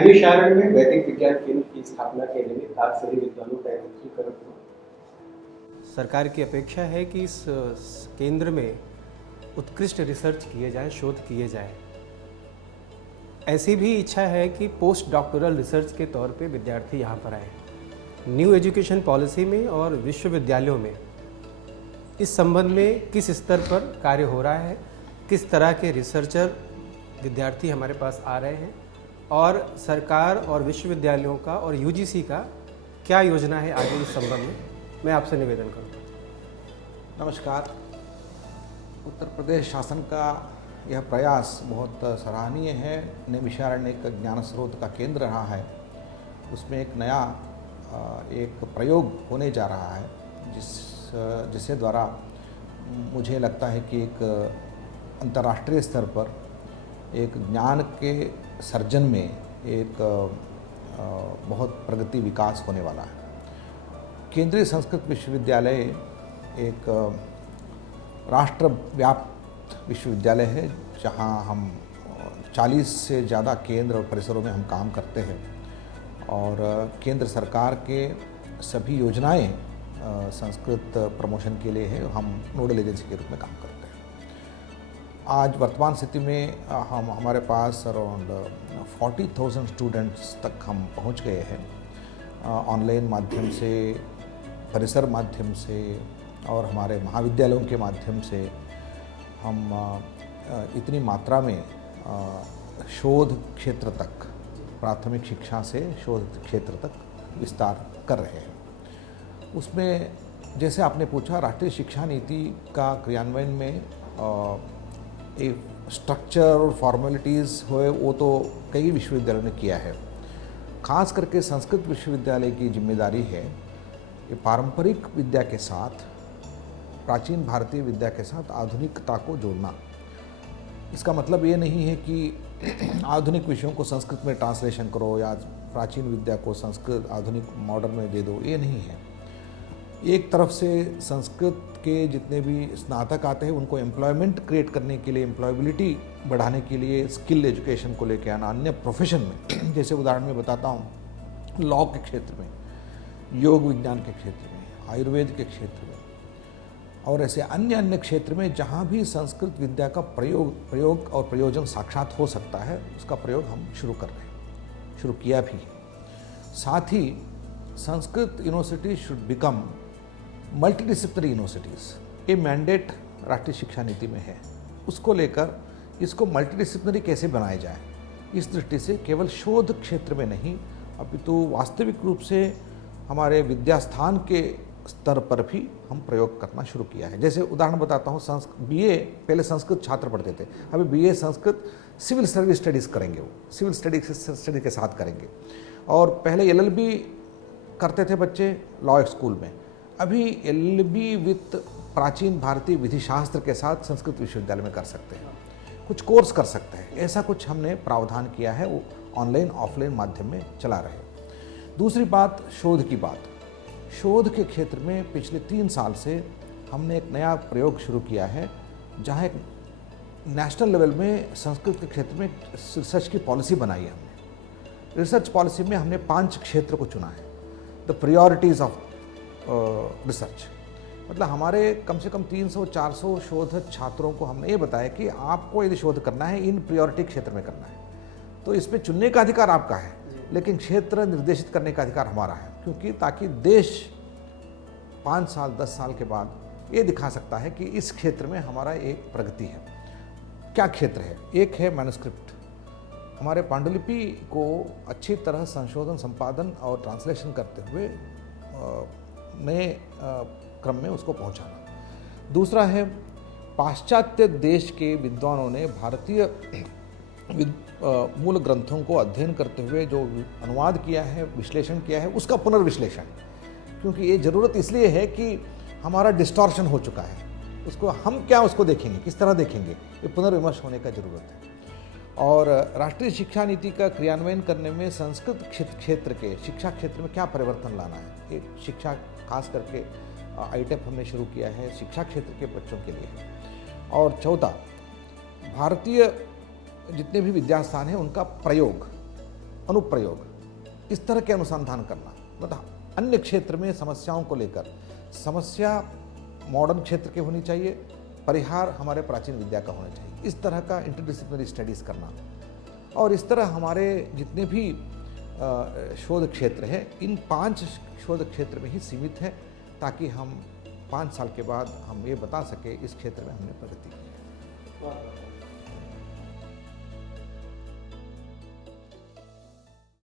नैमिषारण्य में वैदिक विज्ञान केंद्र की स्थापना के निमित्त आज सभी विद्वानों का एकत्रीकरण हुआ। सरकार की अपेक्षा है कि इस केंद्र में उत्कृष्ट रिसर्च किए जाए, शोध किए जाए। ऐसी भी इच्छा है कि पोस्ट डॉक्टोरल रिसर्च के तौर पे विद्यार्थी यहाँ पर आए। न्यू एजुकेशन पॉलिसी में और विश्वविद्यालयों में इस संबंध में किस स्तर पर कार्य हो रहा है, किस तरह के रिसर्चर विद्यार्थी हमारे पास आ रहे हैं और सरकार और विश्वविद्यालयों का और यूजीसी का क्या योजना है आगे इस संबंध में, मैं आपसे निवेदन करूँगा। नमस्कार। उत्तर प्रदेश शासन का यह प्रयास बहुत सराहनीय है। नैमिषारण्य एक ज्ञान स्रोत का केंद्र रहा है, उसमें एक नया एक प्रयोग होने जा रहा है जिससे द्वारा मुझे लगता है कि एक अंतर्राष्ट्रीय स्तर पर एक ज्ञान के सर्जन में एक बहुत प्रगति विकास होने वाला है। केंद्रीय संस्कृत विश्वविद्यालय एक राष्ट्रव्याप्त विश्वविद्यालय है जहां हम 40 से ज़्यादा केंद्र और परिसरों में हम काम करते हैं और केंद्र सरकार के सभी योजनाएं संस्कृत प्रमोशन के लिए है। हम नोडल एजेंसी के रूप में काम करते हैं। आज वर्तमान स्थिति में हमारे पास अराउंड 40,000 स्टूडेंट्स तक हम पहुंच गए हैं ऑनलाइन माध्यम से, परिसर माध्यम से और हमारे महाविद्यालयों के माध्यम से। हम इतनी मात्रा में शोध क्षेत्र तक, प्राथमिक शिक्षा से शोध क्षेत्र तक विस्तार कर रहे हैं। उसमें जैसे आपने पूछा, राष्ट्रीय शिक्षा नीति का क्रियान्वयन में एक स्ट्रक्चर और फॉर्मेलिटीज़ हुए वो तो कई विश्वविद्यालयों ने किया है। खास करके संस्कृत विश्वविद्यालय की जिम्मेदारी है कि पारंपरिक विद्या के साथ, प्राचीन भारतीय विद्या के साथ आधुनिकता को जोड़ना। इसका मतलब ये नहीं है कि आधुनिक विषयों को संस्कृत में ट्रांसलेशन करो या प्राचीन विद्या को संस्कृत आधुनिक मॉडर्न में दे दो, ये नहीं है। एक तरफ से संस्कृत के जितने भी स्नातक आते हैं उनको एम्प्लॉयमेंट क्रिएट करने के लिए, एम्प्लॉयबिलिटी बढ़ाने के लिए स्किल एजुकेशन को लेकर आना। अन्य प्रोफेशन में, जैसे उदाहरण में बताता हूँ, लॉ के क्षेत्र में, योग विज्ञान के क्षेत्र में, आयुर्वेद के क्षेत्र में और ऐसे अन्य क्षेत्र में जहाँ भी संस्कृत विद्या का प्रयोग और प्रयोजन साक्षात हो सकता है, उसका प्रयोग हम शुरू कर रहे हैं, शुरू किया भी है। साथ ही Sanskrit university should become multidisciplinary universities. ये मैंडेट राष्ट्रीय शिक्षा नीति में है। उसको लेकर इसको मल्टीडिसिप्लिनरी कैसे बनाया जाए, इस दृष्टि से केवल शोध क्षेत्र में नहीं अपितु वास्तविक रूप से हमारे विद्यास्थान के स्तर पर भी हम प्रयोग करना शुरू किया है। जैसे उदाहरण बताता हूँ, बीए पहले संस्कृत छात्र पढ़ते थे, अभी BA Sanskrit civil service studies करेंगे, वो सिविल स्टडी के साथ करेंगे। और पहले एलएलबी करते थे बच्चे लॉ स्कूल में, अभी एलएलबी विथ प्राचीन भारतीय विधि शास्त्र के साथ संस्कृत विश्वविद्यालय में कर सकते हैं, कुछ कोर्स कर सकते हैं। ऐसा कुछ हमने प्रावधान किया है, वो ऑनलाइन ऑफलाइन माध्यम में चला रहे। दूसरी बात, शोध की बात। शोध के क्षेत्र में पिछले 3 साल से हमने एक नया प्रयोग शुरू किया है, जहाँ एक नेशनल लेवल में संस्कृत के क्षेत्र में रिसर्च की पॉलिसी बनाई है हमने। रिसर्च पॉलिसी में हमने 5 क्षेत्र को चुना है, द प्रायोरिटीज़ ऑफ रिसर्च। मतलब हमारे कम से कम 300-400 शोध छात्रों को हमने ये बताया कि आपको यदि शोध करना है, इन प्रायोरिटी क्षेत्र में करना है, तो इसमें चुनने का अधिकार आपका है, लेकिन क्षेत्र निर्देशित करने का अधिकार हमारा है। क्योंकि ताकि देश 5 साल 10 साल के बाद ये दिखा सकता है कि इस क्षेत्र में हमारा एक प्रगति है। क्या क्षेत्र है? एक है मैन्युस्क्रिप्ट। हमारे पांडुलिपि को अच्छी तरह संशोधन, संपादन और ट्रांसलेशन करते हुए नए क्रम में उसको पहुंचाना। दूसरा है, पाश्चात्य देश के विद्वानों ने भारतीय मूल ग्रंथों को अध्ययन करते हुए जो अनुवाद किया है, विश्लेषण किया है, उसका पुनर्विश्लेषण। क्योंकि ये ज़रूरत इसलिए है कि हमारा डिस्टॉर्शन हो चुका है, उसको हम क्या उसको देखेंगे, किस तरह देखेंगे, ये पुनर्विमर्श होने का ज़रूरत है। और राष्ट्रीय शिक्षा नीति का क्रियान्वयन करने में संस्कृत क्षेत्र के शिक्षा क्षेत्र में क्या परिवर्तन लाना है, एक शिक्षा खास करके आईटेप हमने शुरू किया है, शिक्षा क्षेत्र के बच्चों के लिए। और चौथा, भारतीय जितने भी विद्यास्थान हैं उनका प्रयोग अनुप्रयोग, इस तरह के अनुसंधान करना, मतलब अन्य क्षेत्र में समस्याओं को लेकर समस्या मॉडर्न क्षेत्र की होनी चाहिए, परिहार हमारे प्राचीन विद्या का होना चाहिए, इस तरह का इंटरडिसिप्लिनरी स्टडीज़ करना। और इस तरह हमारे जितने भी शोध क्षेत्र हैं, इन 5 शोध क्षेत्र में ही सीमित है, ताकि हम 5 साल के बाद हम ये बता सकें इस क्षेत्र में हमने प्रगति की है।